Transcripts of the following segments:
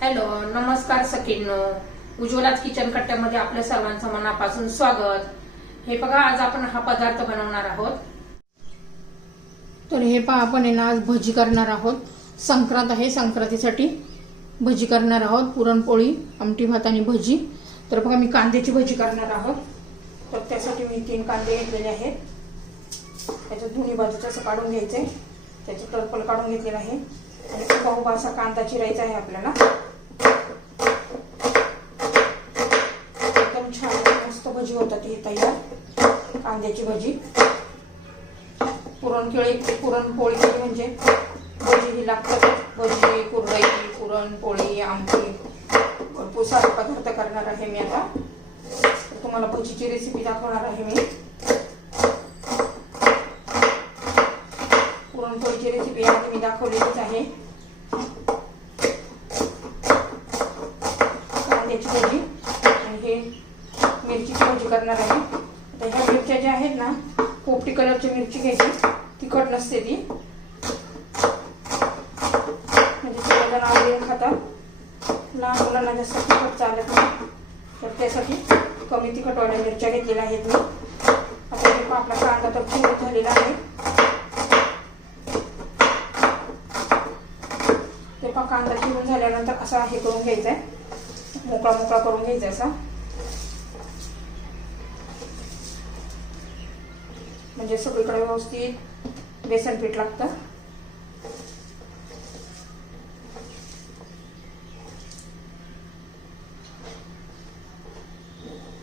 Hello, नमस्कार सखींनो. उज्ज्वलाच kitchen कट्ट्यामध्ये आपल्या सर्वांचं मनापासून स्वागत. हे बघा, आज आपण हा पदार्थ बनवणार आहोत. तर हे पहा, आपण ना आज भजी करणार आहोत. संक्रांत आहे, संक्रांतीसाठी भजी करणार आहोत. पुरणपोळी, आमटी भात आणि भजी. तर बघा, मी कांद्याची भजी करणार आहोत. तर त्यासाठी मी 3 कांदे घेतलेले आहेत. त्याच्या दोन्ही बाजूचं असं काढून घ्यायचंय. त्याचं टरफल काढून घेतलेलं आहे आणि उभा उभा असा कांदा चिरायचा आहे आपल्याला. एकदम छान मस्त भजी होतात ही तयार, कांद्याची भजी. पुरणपोळी म्हणजे भजी ही लागतात. भजी, कुरडई, पुरणपोळी, आमटी, भरपूर सारे पदार्थ करणार आहे मी आता. तर तुम्हाला भजीची रेसिपी दाखवणार आहे मी. पुरणपोळीची रेसिपी आधी मी दाखवलेलीच आहे. कांद्याची भजी आणि हे मिरचीची भजी करणार आहे. आता ह्या मिरच्या ज्या आहेत ना, पोपटी कलरची मिरची घ्यायची, तिखट नसते ती, म्हणजे सगळेजण आवडीने खातात. लहान मुलांना जास्त तिखट चालत नाही, तर त्यासाठी कमी तिखटवाल्या मिरच्या घेतलेल्या आहेत मी. आता हे आपला कांदा तर चिरून झालेला आहे. ते पण कांदा चिरून झाल्यानंतर असा हे करून घ्यायचा आहे, मोकळा मोकळा करून घ्यायचा असा, म्हणजे सगळीकडे व्यवस्थित बेसन पीठ लागतं.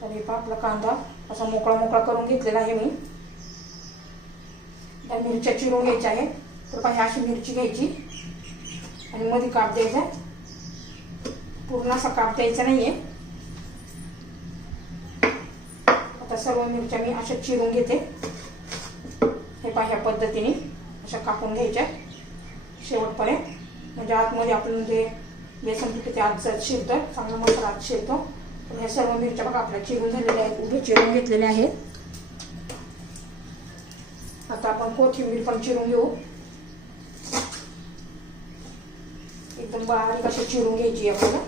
आणि आपला कांदा असा मोकळा मोकळा करून घेतलेला आहे मी. त्या मिरच्या चिरून घ्यायच्या आहेत. तर पहा, अशी मिरची घ्यायची आणि मध्ये काप द्यायचा. पूर्ण असा काप द्यायचा नाहीये. आता सर्व मिरच्या मी अशा चिरून घेते. हे पहा, ह्या पद्धतीने अशा कापून घ्यायच्या शेवटपर्यंत, म्हणजे आतमध्ये आपण जे बेसन पीठ ते आत शिरतं, चांगला मसाला आत शिरतो. तर ह्या सर्व मिरच्या बघा आपल्या चिरून झालेल्या आहेत, उभे चिरून घेतलेल्या आहेत. आता आपण कोथिंबीर पण चिरून घेऊ. एकदम बारीक अशी चिरून घ्यायची आपल्याला.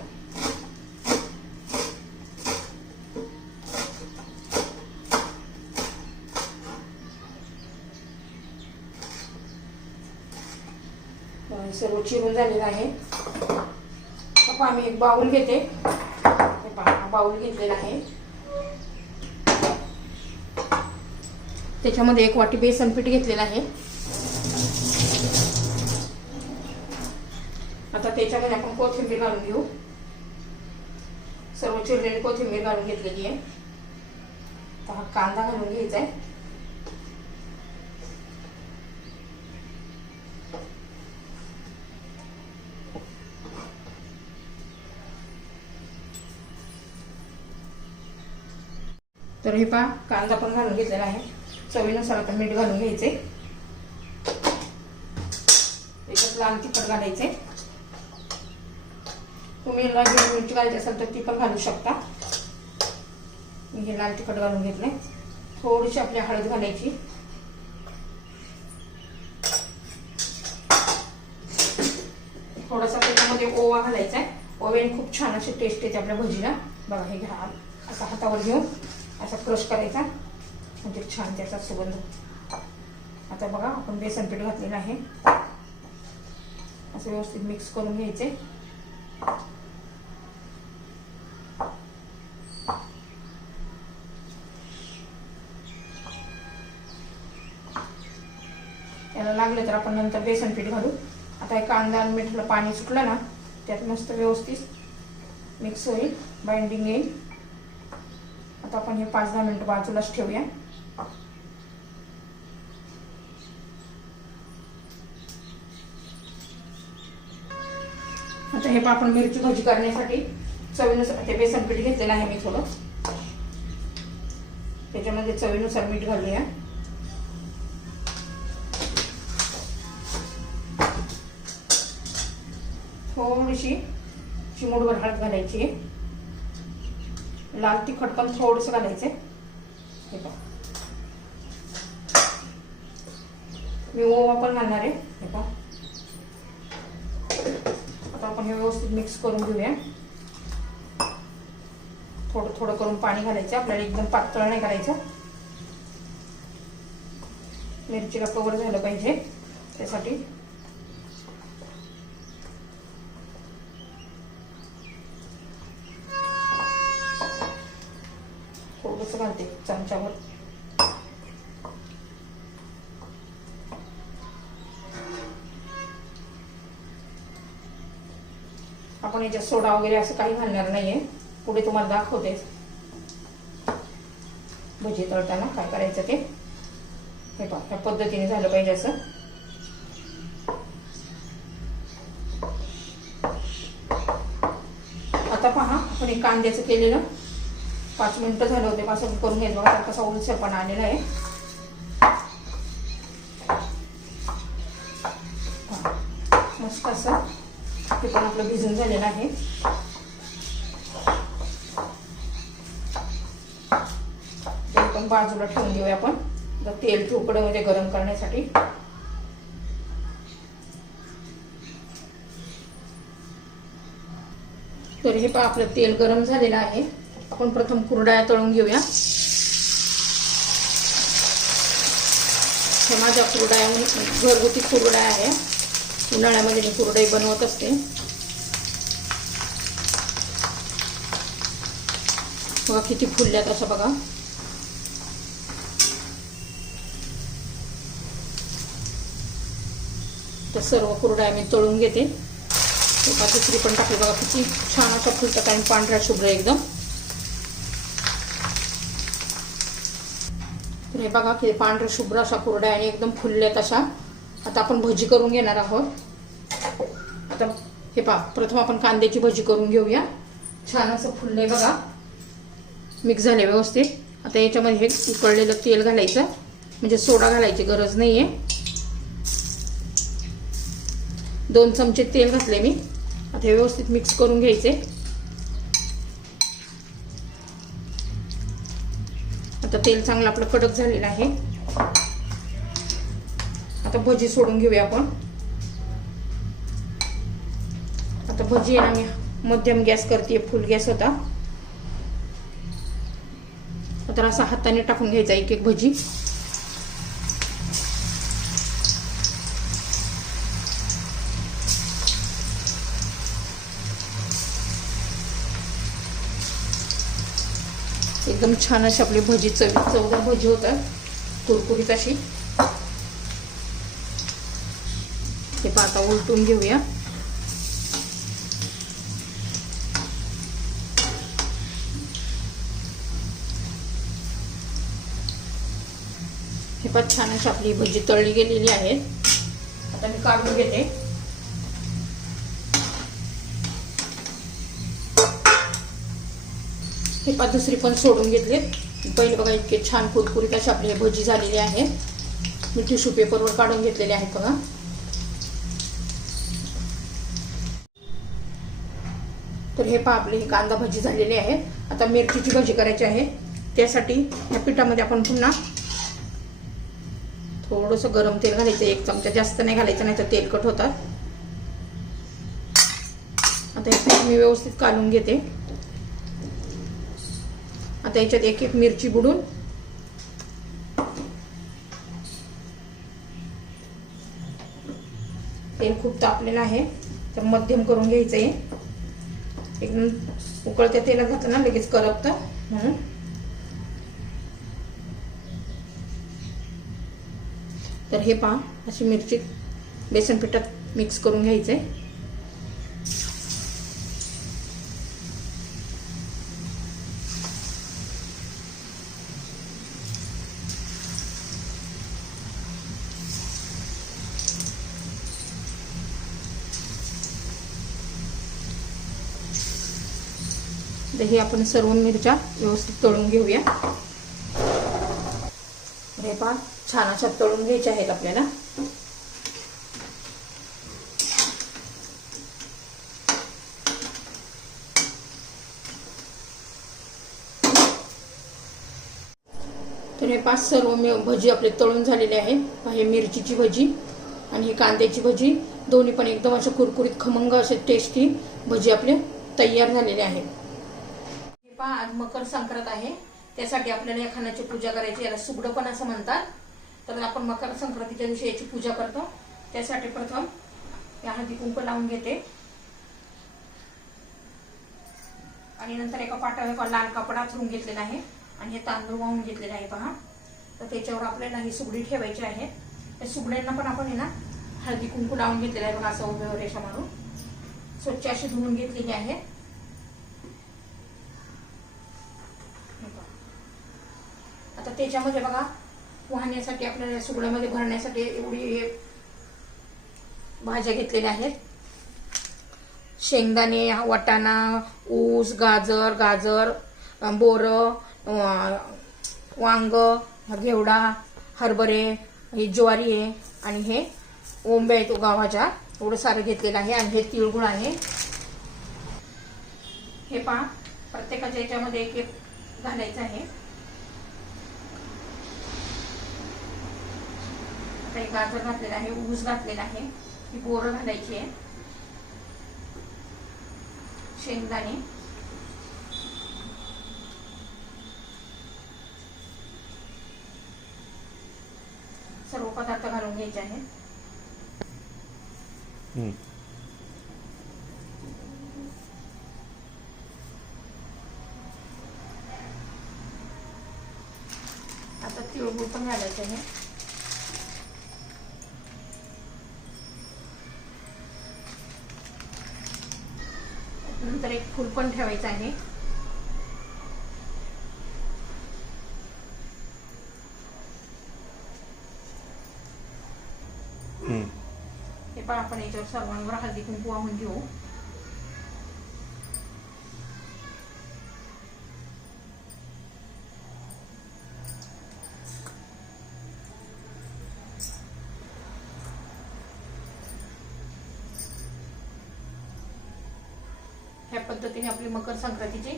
सर्व चिरून झालेलं आहे. आता आम्ही एक बाउल घेते. बाउल घेतलेला आहे. त्याच्यामध्ये 1 वाटी बेसन पीठ घेतलेलं आहे. आता त्याच्यामध्ये आपण कोथिंबीर घालून घेऊ. सर्व चिरलेली कोथिंबीर घालून घेतलेली आहे. आता हा कांदा घालून घ्यायचा आहे. तर हे पहा, कांदा पण घालून घेतलेला आहे. चवीनुसार आता मीठ घालून घ्यायचे. त्याच्यात लाल तिखट घालायचे. तुम्ही लाल मिरची घालायची असेल तर ती पण घालू शकता. मी हे लाल तिखट घालून घेतले. थोडीशी आपली हळद घालायची. थोडासा त्याच्यामध्ये ओवा घालायचा आहे. ओव्याने खूप छान अशी टेस्ट येते आपल्या भजीला. बघा, हे घ्या, असा हातावर घेऊन असा क्रश करायचा, म्हणजे छान त्याचा सुगंध. आता बघा, आपण बेसन पीठ घातलेलं आहे. असं व्यवस्थित मिक्स करून घ्यायचे. त्याला लागले तर आपण नंतर बेसन पीठ घालू. आता हे कांदा आणि मिठाला पाणी सुटलं ना, त्यात मस्त व्यवस्थित मिक्स होईल, बाइंडिंग येईल. आता आपण हे 5-10 मिनिट बाजूलाच ठेवूया. आता हे आपण मिरची भजी करण्यासाठी चवीनुसार ते बेसन पीठ घेतलेलं आहे मी थोडं. त्याच्यामध्ये चवीनुसार मीठ घालूया. थोडीशी चिमूटभर हळद घालायची आहे. लाल तिखट पण थोडंसं घालायचं. हे पहा, मी ओवा पण घालणार आहे. हे पहा, आता आता आपण हे व्यवस्थित मिक्स करून घेऊया. थोडं थोडं करून पाणी घालायचं, आपल्याला एकदम पातळ नाही करायचं. मिरचीला कव्हर झालं पाहिजे त्यासाठी. थोडंसं घालते चमच्यावर. आपण याच्यात सोडा वगैरे असं काही घालणार नाहीये. पुढे तुम्हाला दाखवते भजी तळताना काय करायचं ते. हे पहा, या पद्धतीने झालं पाहिजे असं. आता पहा, आपण एक कांद्याचं केलेलं 5 मिनिटं झालं होते असं करून घ्यायचं. बघा कसा ओलसरपणा आलेला आहे. मस्त असं हे पण आपलं भिजून झालेलं आहे. ते पण बाजूला ठेवून देऊया आपण. तेल ठोकळं म्हणजे गरम करण्यासाठी. तर हे पहा, आपलं तेल गरम झालेलं आहे. आपण प्रथम कुरडया तळून घेऊया. हे माझ्या कुरडया घरगुती कुरडया आहे. उन्हाळ्यामध्ये मी कुरडई बनवत असते. बघा किती फुलल्यात असं बघा. तर सर्व कुरडया मी तळून घेते. दुसरी पण टाकली बघा, किती छान असा फुलतात आणि पांढऱ्या शुभ्र एकदम. तर हे बघा की पांढऱ्या शुभ्र अशा कुरड्या आणि एकदम फुलल्यात अशा. आता आपण भजी करून घेणार आहोत. आता हे पहा, प्रथम आपण कांद्याची भजी करून घेऊया. छान असं फुललंय बघा, मिक्स झाले व्यवस्थित. आता याच्यामध्ये हे उकळलेलं तेल घालायचं, म्हणजे सोडा घालायची गरज नाहीये. 2 चमचे तेल घातले मी. आता हे व्यवस्थित मिक्स करून घ्यायचे. आता तेल चांगलं आपलं कडक झालेलं आहे. आता भजी सोडून घेऊया आपण. आता भजी आहे ना, मी मध्यम गॅस करते, फुल गॅस होता. आता असा हाताने टाकून घ्यायचा एक एक भजी. एकदम छान अशी आपली भजी चवदार भजी होतात, कुरकुरीत अशी. हे पहा, आता उलटून घेऊया. हे पहा, छान अशी आपली भजी तळली गेलेली आहे. आता मी काढून घेते. हे पहा, दुसरी पण सोडून घेतले. पहिले बघा इतके छान कुरकुरीत अशी आपली भजी झालेली आहे. मी टिश्यू पेपरवर काढून घेतलेले आहेत बघा. तर हे पहा, आपले ही कांदा भजी झालेली आहे. आता मिरचीची भजी करायची आहे. त्यासाठी या पिठामध्ये आपण पुन्हा थोडंसं गरम तेल घालायचं. 1 चमचा, जास्त नाही घालायचं, नाही तर तेलकट होतात. आता हे पीठ मी व्यवस्थित काढून घेते. आता याच्यात एक एक मिरची बुडून तेल खूप तापलेलं आहे, तर मध्यम करून घ्यायचं आहे. एकदम उकळत्या तेलात घातलं ना लगेच करपतं म्हणून. तर हे पहा, अशी मिरची बेसन पिठात मिक्स करून घ्यायचंय. तर हे आपण सर्व मिरच्या व्यवस्थित तळून घेऊया. हे पहा, छान अशा तळून घ्यायच्या आहेत आपल्याला. तर हे 5 सर्व भजी आपले तळून झालेले आहे. हे मिरचीची भजी आणि ही कांद्याची भजी दोन्ही पण एकदम असे कुरकुरीत खमंग असे टेस्टी भजी आपले तयार झालेले आहेत. हे पहा, आज मकर संक्रांत आहे, त्यासाठी आपल्याला या खाण्याची पूजा करायची. याला सुगडं पण असं म्हणतात. तर आपण मकर संक्रांतीच्या दिवशी याची पूजा करतो. त्यासाठी प्रथम या हळदी कुंकू लावून घेते आणि नंतर एका पाटावर लाल कपडा चुरून घेतलेला आहे आणि हे तांदूळ वाहून घेतलेले आहे पहा. तर त्याच्यावर आपल्याला ही सुगडी ठेवायची आहे. त्या सुगड्यांना पण आपण ना हळदी कुंकू लावून घेतलेलं आहे बघा, असं उभ्या रेषा मारून स्वच्छ अशी धुवून घेतलेली आहे. आता त्याच्यामध्ये बघा वाहण्यासाठी आपल्याला सुगड्यामध्ये भरण्यासाठी एवढी हे भाज्या घेतलेल्या आहेत. शेंगदाणे, वाटाणा, ऊस, गाजर, बोरं, वांग, घेवडा, हरभरे, ही ज्वारी आहे आणि हे ओंब्या आहेत गावाच्या, एवढं सारं घेतलेलं आहे. आणि हे तिळगुळ आहे. हे पहा, प्रत्येकाच्या याच्यामध्ये एक एक घालायचं आहे. आता हे गाजर घातलेलं आहे, ऊस घातलेला आहे, ही बोरं घालायची आहे, शेंगदाणे, सर्व पदार्थ घालून घ्यायचे आहेत. आता तिळगुळ पण घालायचं आहे. नंतर एक फूल पण ठेवायचं आहे. हे पण आपण याच्यावर सर्वांवर हळदी कुंकू वाहून घेऊ. ह्या पद्धतीने आपली मकर संक्रांतीची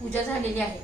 पूजा झालेली आहे.